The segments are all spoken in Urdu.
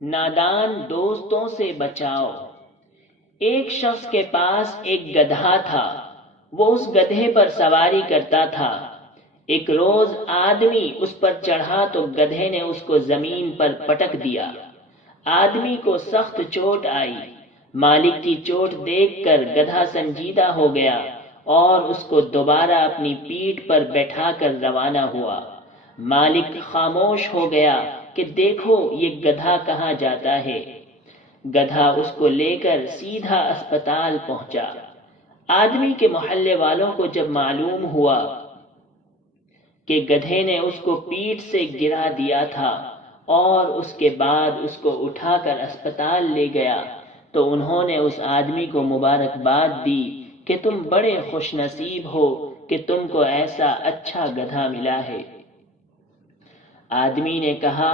نادان دوستوں سے بچاؤ۔ ایک شخص کے پاس ایک گدھا تھا، وہ اس گدھے پر سواری کرتا تھا۔ ایک روز آدمی اس پر چڑھا تو گدھے نے اس کو زمین پر پٹک دیا۔ آدمی کو سخت چوٹ آئی۔ مالک کی چوٹ دیکھ کر گدھا سنجیدہ ہو گیا اور اس کو دوبارہ اپنی پیٹھ پر بیٹھا کر روانہ ہوا۔ مالک خاموش ہو گیا کہ دیکھو یہ گدھا کہاں جاتا ہے۔ گدھا اس کو لے کر سیدھا اسپتال پہنچا۔ آدمی کے محلے والوں کو جب معلوم ہوا کہ گدھے نے اس کو پیٹھ سے گرا دیا تھا اور اس کے بعد اس کو اٹھا کر اسپتال لے گیا، تو انہوں نے اس آدمی کو مبارکباد دی کہ تم بڑے خوش نصیب ہو کہ تم کو ایسا اچھا گدھا ملا ہے۔ آدمی نے کہا،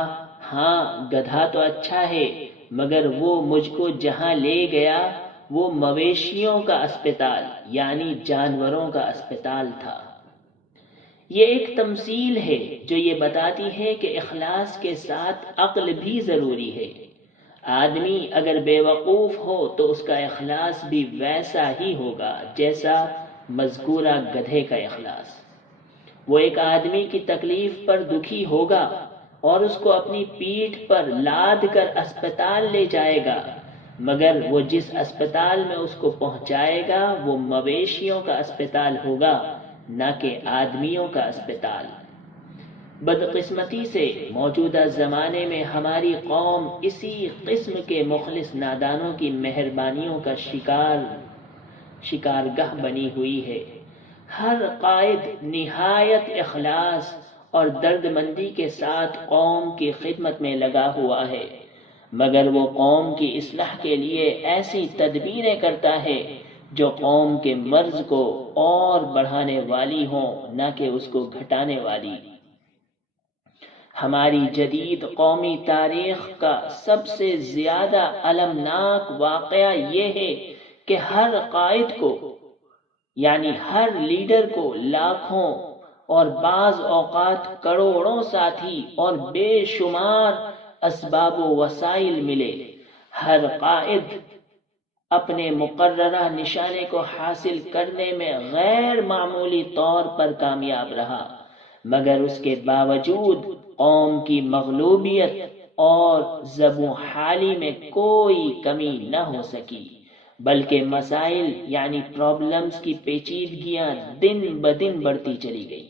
ہاں گدھا تو اچھا ہے، مگر وہ مجھ کو جہاں لے گیا وہ مویشیوں کا اسپتال یعنی جانوروں کا اسپتال تھا۔ یہ ایک تمثیل ہے جو یہ بتاتی ہے کہ اخلاص کے ساتھ عقل بھی ضروری ہے۔ آدمی اگر بے وقوف ہو تو اس کا اخلاص بھی ویسا ہی ہوگا جیسا مذکورہ گدھے کا اخلاص۔ وہ ایک آدمی کی تکلیف پر دکھی ہوگا اور اس کو اپنی پیٹھ پر لاد کر اسپتال لے جائے گا، مگر وہ جس اسپتال میں اس کو پہنچائے گا وہ مویشیوں کا اسپتال ہوگا، نہ کہ آدمیوں کا اسپتال۔ بدقسمتی سے موجودہ زمانے میں ہماری قوم اسی قسم کے مخلص نادانوں کی مہربانیوں کا شکارگاہ بنی ہوئی ہے۔ ہر قائد نہایت اخلاص اور درد مندی کے ساتھ قوم کی خدمت میں لگا ہوا ہے، مگر وہ قوم کی اصلاح کے لیے ایسی تدبیریں کرتا ہے جو قوم کے مرض کو اور بڑھانے والی ہوں، نہ کہ اس کو گھٹانے والی۔ ہماری جدید قومی تاریخ کا سب سے زیادہ المناک واقعہ یہ ہے کہ ہر قائد کو یعنی ہر لیڈر کو لاکھوں اور بعض اوقات کروڑوں ساتھی اور بے شمار اسباب و وسائل ملے۔ ہر قائد اپنے مقررہ نشانے کو حاصل کرنے میں غیر معمولی طور پر کامیاب رہا، مگر اس کے باوجود قوم کی مغلوبیت اور زبوں حالی میں کوئی کمی نہ ہو سکی، بلکہ مسائل یعنی پرابلمز کی پیچیدگیاں دن بدن بڑھتی چلی گئی۔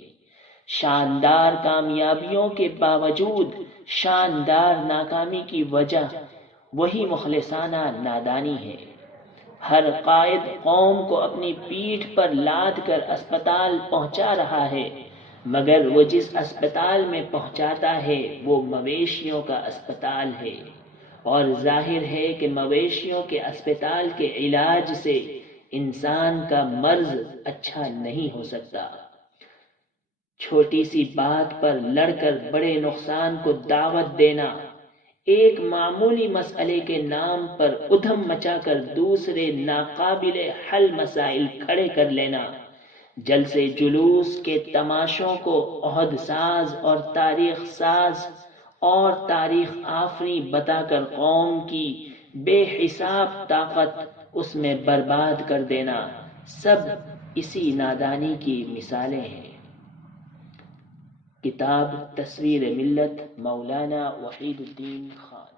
شاندار کامیابیوں کے باوجود شاندار ناکامی کی وجہ وہی مخلصانہ نادانی ہے۔ ہر قائد قوم کو اپنی پیٹھ پر لاد کر اسپتال پہنچا رہا ہے، مگر وہ جس اسپتال میں پہنچاتا ہے وہ مویشیوں کا اسپتال ہے، اور ظاہر ہے کہ مویشیوں کے اسپتال کے علاج سے انسان کا مرض اچھا نہیں ہو سکتا۔ چھوٹی سی بات پر لڑ کر بڑے نقصان کو دعوت دینا، ایک معمولی مسئلے کے نام پر ادھم مچا کر دوسرے ناقابل حل مسائل کھڑے کر لینا، جلسے جلوس کے تماشوں کو عہد ساز اور تاریخ آفریں بتا کر قوم کی بے حساب طاقت اس میں برباد کر دینا، سب اسی نادانی کی مثالیں ہیں۔ کتاب تصویر ملت، مولانا وحید الدین خان۔